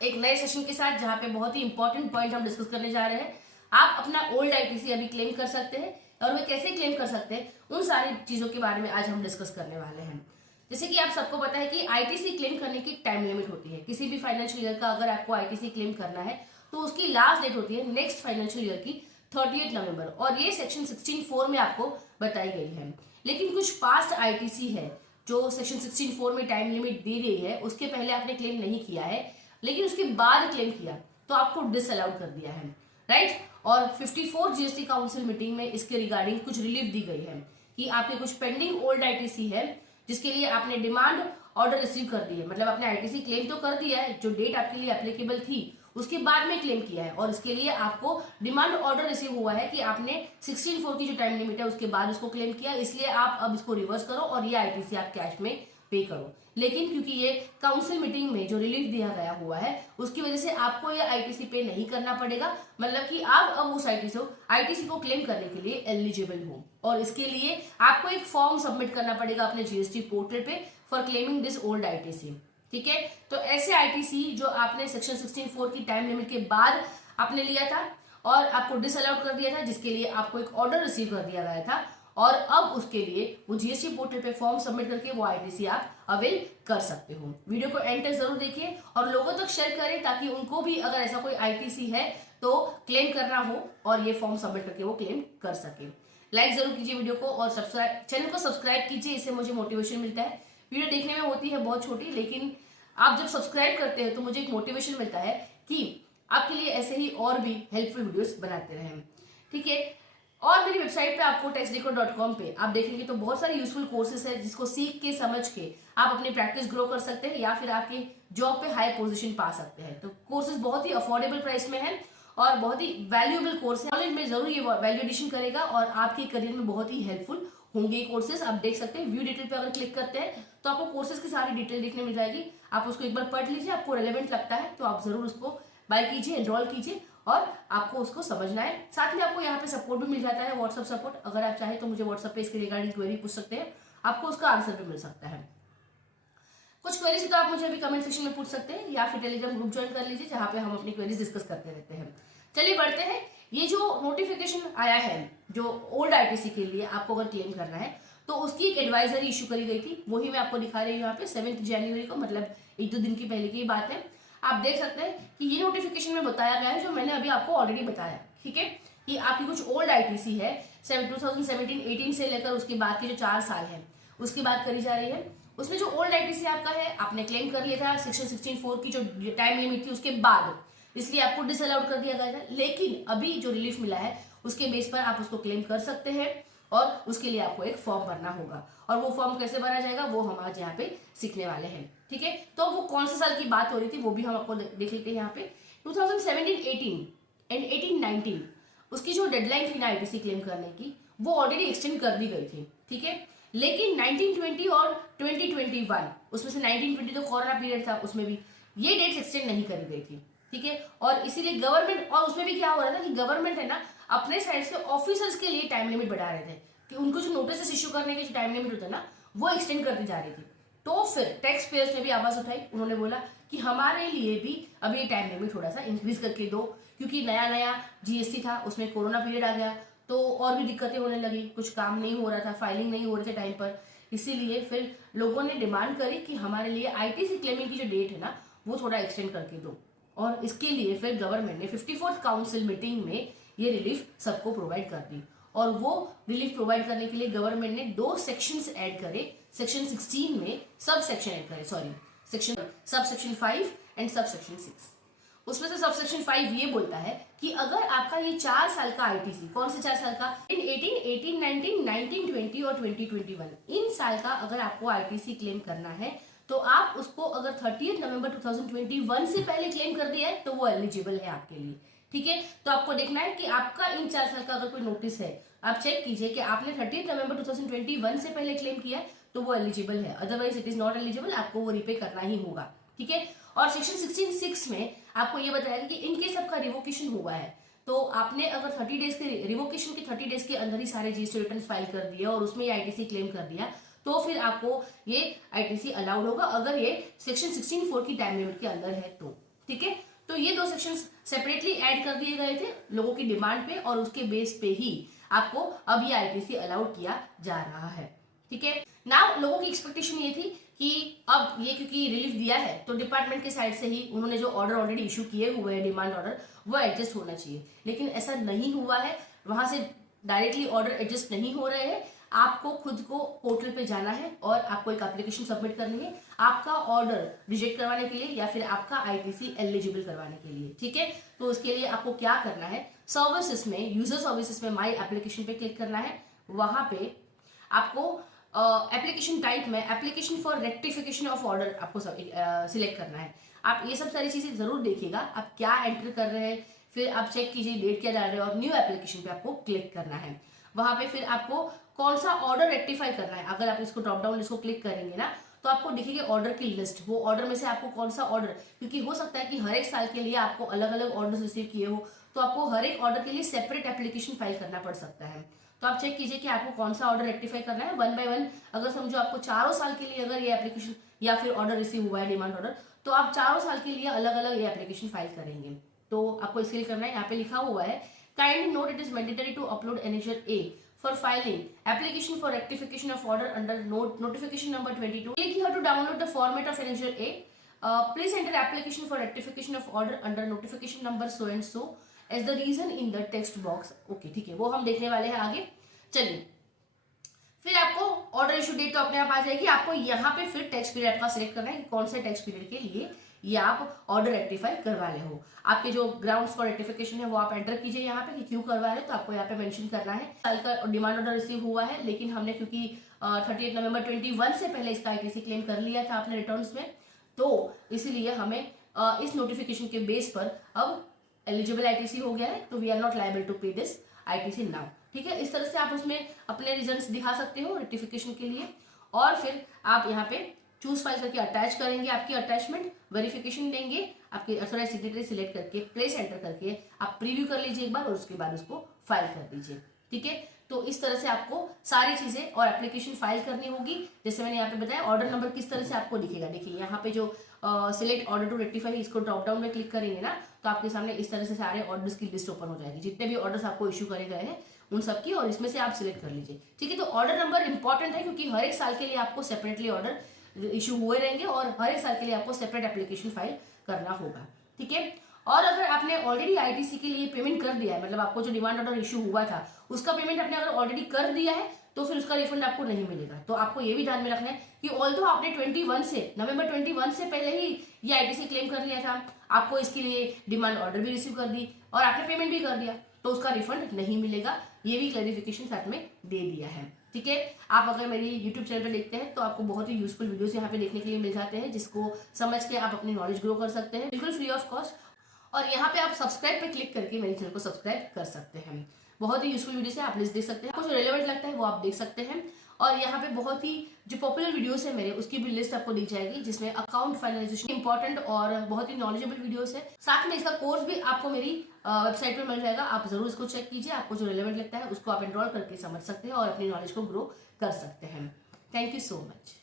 एक नए सेशन के साथ, जहां पे बहुत ही इंपॉर्टेंट पॉइंट हम डिस्कस करने जा रहे हैं। आप अपना ओल्ड आईटीसी अभी क्लेम कर सकते हैं, और वे कैसे क्लेम कर सकते हैं, उन सारी चीजों के बारे में आज हम डिस्कस करने वाले हैं। जैसे कि आप सबको पता है कि आईटीसी क्लेम करने की टाइम लिमिट होती है। किसी भी फाइनेंशियल ईयर का अगर आपको आईटीसी क्लेम करना है तो उसकी लास्ट डेट होती है नेक्स्ट फाइनेंशियल ईयर की 30 नवंबर, और ये सेक्शन 16(4) में आपको बताई गई है। लेकिन कुछ पास्ट आईटीसी है जो सेक्शन 16(4) में टाइम लिमिट दी गई है, उसके पहले आपने क्लेम नहीं किया है लेकिन उसके बाद क्लेम किया, तो आपको डिसअलाउड कर दिया है, राइट। और 54 जीएसटी काउंसिल मीटिंग में इसके रिगार्डिंग कुछ रिलीफ दी गई है कि आपके कुछ पेंडिंग ओल्ड आईटीसी है जिसके लिए आपने डिमांड ऑर्डर रिसीव कर दी है, मतलब आपने आईटीसी क्लेम तो कर दिया है, जो डेट आपके लिए एप्लीकेबल थी उसके बाद में क्लेम किया है, और इसके लिए आपको डिमांड ऑर्डर रिसीव हुआ है कि आपने 16(4) की जो टाइम लिमिट है उसके बाद उसको क्लेम किया, इसलिए आप अब इसको रिवर्स करो और ये आईटीसी आप कैश में पे करो। लेकिन क्योंकि ये काउंसिल मीटिंग में जो रिलीफ दिया गया हुआ है उसकी वजह से आपको ये आईटीसी पे नहीं करना पड़ेगा, मतलब कि आप अब उस आईटीसी को क्लेम करने के लिए एलिजिबल हो। और इसके लिए आपको एक फॉर्म सबमिट करना पड़ेगा अपने जीएसटी पोर्टल पे for claiming this old ITC, ठीक है। तो ऐसे आईटीसी जो आपने सेक्शन 16(4) की टाइम लिमिट के बाद आपने लिया था और आपको डिसअलाउड कर दिया था, जिसके लिए आपको एक ऑर्डर रिसीव कर दिया गया था, और अब उसके लिए वो जीएसटी पोर्टल पे फॉर्म सबमिट करके वो आईटीसी आप अवेल कर सकते हो। वीडियो को एंड तक जरूर देखिए और लोगों तक शेयर करें ताकि उनको भी अगर ऐसा कोई आईटीसी है तो क्लेम करना हो और ये फॉर्म सबमिट करके वो क्लेम कर सके। लाइक जरूर कीजिए वीडियो को और चैनल को सब्सक्राइब कीजिए, इससे मुझे मोटिवेशन मिलता है। वीडियो देखने में होती है बहुत छोटी, लेकिन आप जब सब्सक्राइब करते हैं तो मुझे एक मोटिवेशन मिलता है कि आपके लिए ऐसे ही और भी हेल्पफुल वीडियोस बनाते रहें, ठीक है। और मेरी वेबसाइट पे आपको taxdecode.com पे आप देखेंगे तो बहुत सारे यूजफुल कोर्सेज है जिसको सीख के समझ के आप अपनी प्रैक्टिस ग्रो कर सकते हैं या फिर आपकी जॉब पे हाई पोजीशन पा सकते हैं। तो कोर्सेज बहुत ही अफोर्डेबल प्राइस में है और बहुत ही वैल्यूएबल कोर्स है। नॉलेज में जरूर ये वैल्यू एडिशन करेगा और आपके करियर में बहुत ही हेल्पफुल होंगे कोर्सेज। आप देख सकते हैं व्यू डिटेल पे अगर क्लिक करते हैं तो आपको कोर्सेज की सारी डिटेल देखने मिल जाएगी। आप उसको एक बार पढ़ लीजिए, आपको रेलेवेंट लगता है तो आप जरूर उसको बाय कीजिए, एनरोल कीजिए और आपको उसको समझना है। साथ में आपको यहाँ पे सपोर्ट भी मिल जाता है, व्हाट्सएप सपोर्ट। अगर आप चाहे तो मुझे व्हाट्सएप पे इसके रिगार्डिंग क्वेरी पूछ सकते हैं, आपको उसका आंसर भी मिल सकता है। कुछ क्वेरीज तो आप मुझे अभी कमेंट सेक्शन में पूछ सकते हैं या फिर टेलीग्राम ग्रुप ज्वाइन कर लीजिए जहाँ पे हम अपनी क्वेरीज डिस्कस करते रहते हैं। चलिए बढ़ते हैं। ये जो नोटिफिकेशन आया है जो ओल्ड आईटीसी के लिए आपको अगर क्लेम करना है तो उसकी एक एडवाइजरी इशू करी गई थी, वही मैं आपको दिखा रही हूँ यहाँ पे 7 जनवरी को, मतलब 1-2 दिन की पहले की बात है। आप देख सकते हैं कि ये नोटिफिकेशन में बताया गया है जो मैंने अभी आपको ऑलरेडी बताया, ठीक है। कि आपकी कुछ ओल्ड आईटीसी है 2017-18 से लेकर उसके बाद के जो 4 साल है उसकी बात करी जा रही है। उसमें जो ओल्ड आईटीसी आपका है आपने क्लेम कर लिया था सेक्शन 16(4) की जो टाइम लिमिट थी उसके बाद, इसलिए आपको डिसअलाउड कर दिया गया था। लेकिन अभी जो रिलीफ मिला है उसके बेस पर आप उसको क्लेम कर सकते हैं और उसके लिए आपको एक फॉर्म भरना होगा, और वो फॉर्म कैसे भरा जाएगा वो हम आज यहाँ पे सीखने वाले हैं, ठीक है। तो वो कौन से साल की बात हो रही थी वो भी हम आपको देख लेते हैं यहाँ पे। 2017-18 एंड 18-19 उसकी जो डेडलाइन थी ना आईटीसी क्लेम करने की वो ऑलरेडी एक्सटेंड कर दी गई थी, ठीक है। लेकिन 1920 और 2021 उसमें से 1920 तो कोरोना पीरियड था, उसमें भी ये डेट्स एक्सटेंड नहीं करी गई थी, ठीक है। और इसीलिए गवर्नमेंट, और उसमें भी क्या हो रहा था कि गवर्नमेंट है ना अपने साइड से ऑफिसर्स के लिए टाइम लिमिट बढ़ा रहे थे कि उनको जो नोटिस इश्यू करने की जो टाइम लिमिट होता है ना वो एक्सटेंड करती जा रही थी। तो फिर टैक्स पेयर्स ने भी आवाज उठाई, उन्होंने बोला कि हमारे लिए भी अब ये टाइम लिमिट थोड़ा सा इंक्रीज करके दो, क्योंकि नया नया जीएसटी था, उसमें कोरोना पीरियड आ गया तो और भी दिक्कतें होने लगी, कुछ काम नहीं हो रहा था, फाइलिंग नहीं हो रही थी टाइम पर। इसीलिए फिर लोगों ने डिमांड करी कि हमारे लिए आईटीसी क्लेमिंग की जो डेट है ना वो थोड़ा एक्सटेंड करके दो, और इसके लिए फिर गवर्नमेंट ने 54th काउंसिल मीटिंग में ये रिलीफ सबको प्रोवाइड कर दी। और वो रिलीफ प्रोवाइड करने के लिए गवर्नमेंट ने 2 सेक्शंस ऐड करे। सेक्शन 16 में सब सेक्शन ऐड करे, sorry sub section 5 and sub section 6। उसमें से सब सेक्शन 5 ये बोलता है कि अगर आपका ये 4 साल का आईटीसी, कौन से 4 साल का, इन 18, 18, 19, 19, 20 और 2021 इन साल का अगर आपको आईटीसी क्लेम करना है तो आप उसको अगर 30 नवंबर 2021 से पहले क्लेम कर दिया है तो वो एलिजिबल है आपके लिए, ठीक है। तो आपको देखना है कि आपका इन 4 साल का अगर कोई नोटिस है, आप चेक कीजिए कि आपने 30 नवंबर 2021 से पहले क्लेम किया है तो वो एलिजिबल है, otherwise it is not eligible, आपको वो रीपे करना ही होगा, ठीक है। और सेक्शन 16(6) में आपको ये बताया कि इन केस आपका रिवोकेशन हुआ है तो आपने अगर 30 डेज के रिवोकेशन के 30 डेज के अंदर ही सारे जीएसटी रिटर्न फाइल कर दिए और उसमें आईटीसी क्लेम कर दिया तो फिर आपको ये आईटीसी अलाउड होगा, अगर ये सेक्शन 16(4) की टाइम लिमिट के अंदर है तो, ठीक है, तो ये दो सेक्शंस सेपरेटली ऐड कर दिए गए थे लोगों की डिमांड पे, और उसके बेस पे ही आपको अब ये आईटीसी अलाउड किया जा रहा है। ठीक है, नाउ लोगों की एक्सपेक्टेशन ये थी कि अब ये क्योंकि रिलीफ दिया है तो डिपार्टमेंट के साइड से ही उन्होंने जो ऑर्डर ऑलरेडी इशू किए हुए हैं, डिमांड ऑर्डर, वो एडजस्ट होना चाहिए, लेकिन ऐसा नहीं हुआ है। वहां से डायरेक्टली ऑर्डर एडजस्ट नहीं हो रहे हैं। आपको खुद को पोर्टल पे जाना है और आपको एक एप्लीकेशन सबमिट करनी है आपका ऑर्डर रिजेक्ट करवाने के लिए या फिर आपका आईटीसी एलिजिबल करवाने के लिए। ठीक है, तो उसके लिए आपको क्या करना है, सर्विसेज में, यूजर सर्विसेज में माई एप्लीकेशन पे क्लिक करना है। वहां पे आपको एप्लीकेशन टाइप में application for rectification of order आपको सिलेक्ट करना है। आप ये सब सारी चीजें जरूर देखिएगा, आप क्या एंटर कर रहे हैं, फिर आप चेक कीजिए डेट क्या डाल रहे हैं, और न्यू एप्लीकेशन पे आपको क्लिक करना है। वहां पे फिर आपको कौन सा ऑर्डर रेक्टिफाई करना है, अगर आप इसको ड्रॉप डाउन लिस्ट को क्लिक करेंगे ना तो आपको दिखेगी ऑर्डर की लिस्ट। वो ऑर्डर में से आपको कौन सा ऑर्डर, क्योंकि हो सकता है कि हर एक साल के लिए आपको अलग अलग ऑर्डर रिसीव किए हो, तो आपको हर एक ऑर्डर के लिए सेपरेट एप्लीकेशन फाइल करना पड़ सकता है। तो आप चेक कीजिए कि आपको कौन सा ऑर्डर रेक्टिफाई करना है, वन बाय वन। अगर समझो आपको चारों साल के लिए अगर ये एप्लीकेशन या फिर ऑर्डर रिसीव हुआ है, डिमांड ऑर्डर, तो आप चारों साल के लिए अलग अलग ये एप्लीकेशन फाइल करेंगे। तो आपको इसके लिए करना है, यहाँ पे लिखा हुआ है kindly note it is mandatory to upload annexure A for filing application for rectification of order under notification number 22. Click here to download the format of Annexure A. Please enter application for rectification of order under notification number so and so as the reason in the text box. Okay, ठीक है, वो हम देखने वाले हैं आगे। चलिए, फिर आपको ऑर्डर इशू डेट तो अपने आप आ जाएगी। आपको यहाँ पे फिर टैक्स पीरियड आपका सिलेक्ट करना है कि कौन से टैक्स पीरियड के लिए ये आप ऑर्डर रेक्टिफाई करवा रहे हो। आपके जो ग्राउंड्स फॉर रेक्टिफिकेशन है वो आप एंटर कीजिए यहाँ पे कि क्यों करवा रहे हो। तो आपको यहाँ पे मेंशन करना है साल का डिमांड ऑर्डर रिसीव हुआ है, लेकिन हमने क्योंकि 38 नवंबर 21 से पहले इसका आईटीसी क्लेम कर लिया था आपने रिटर्न्स में, तो इसीलिए हमें इस नोटिफिकेशन के बेस पर अब एलिजिबल आईटीसी हो गया है, तो we are not liable to pay this ITC now. ठीक है, इस तरह से आप उसमें अपने रिजल्ट्स दिखा सकते हो रेक्टिफिकेशन के लिए। और फिर आप यहाँ पे चूज फाइल करके अटैच करेंगे आपकी अटैचमेंट, वेरिफिकेशन देंगे, आपके ऑथराइज्ड सिग्नेटरी सिलेक्ट करके प्लेस एंटर करके आप प्रीव्यू कर लीजिए एक बार, और उसके बाद उसको फाइल कर दीजिए। ठीक है, तो इस तरह से आपको सारी चीजें और एप्लीकेशन फाइल करनी होगी। जैसे मैंने यहाँ पे बताया, ऑर्डर नंबर किस तरह से आपको दिखेगा, देखिए यहाँ पे जो सिलेक्ट ऑर्डर टू रेक्टिफाई, इसको ड्रॉप डाउन में क्लिक करेंगे ना तो आपके सामने इस तरह से सारे ऑर्डर्स की लिस्ट ओपन हो जाएगी, जितने भी ऑर्डर्स आपको इशू करे गए हैं उन सबकी, और इसमें से आप सिलेक्ट कर लीजिए। ठीक है, तो ऑर्डर नंबर इंपॉर्टेंट है क्योंकि हर एक साल के लिए आपको सेपरेटली ऑर्डर इशू हुए रहेंगे और हर एक साल के लिए आपको सेपरेट एप्लीकेशन फाइल करना होगा। ठीक है, और अगर आपने ऑलरेडी आईटीसी के लिए पेमेंट कर दिया है, मतलब आपको जो डिमांड ऑर्डर इशू हुआ था उसका पेमेंट आपने अगर ऑलरेडी कर दिया है तो फिर उसका रिफंड आपको नहीं मिलेगा। तो आपको ये भी ध्यान में रखना है कि ऑल्दो आपने 21 से नवंबर 21 से पहले ही ये आईटीसी क्लेम कर लिया था, आपको इसके लिए डिमांड ऑर्डर भी रिसीव कर दी और आपने पेमेंट भी कर दिया, तो उसका रिफंड नहीं मिलेगा। ये भी क्लैरिफिकेशन साथ में दे दिया है। ठीक है, आप अगर मेरी यूट्यूब चैनल पे देखते हैं तो आपको बहुत ही यूजफुल वीडियोस यहाँ पे देखने के लिए मिल जाते हैं, जिसको समझ के आप अपनी नॉलेज ग्रो कर सकते हैं बिल्कुल फ्री ऑफ कॉस्ट। और यहाँ पे आप सब्सक्राइब पे क्लिक करके मेरे चैनल को सब्सक्राइब कर सकते हैं। बहुत ही यूजफुल वीडियोस है, आप लिस्ट देख सकते हैं, आपको जो रेलेवेंट लगता है वो आप देख सकते हैं। और यहाँ पे बहुत ही जो पॉपुलर वीडियोस है मेरे, उसकी भी लिस्ट आपको दिख जाएगी, जिसमें अकाउंट फाइनलाइजेशन इंपॉर्टेंट और बहुत ही नॉलेजेबल वीडियोस है। साथ में इसका कोर्स भी आपको मेरी वेबसाइट पे मिल जाएगा, आप जरूर इसको चेक कीजिए। आपको जो रेलेवेंट लगता है उसको आप एनरोल करके समझ सकते हैं और अपनी नॉलेज को ग्रो कर सकते हैं। Thank you so much.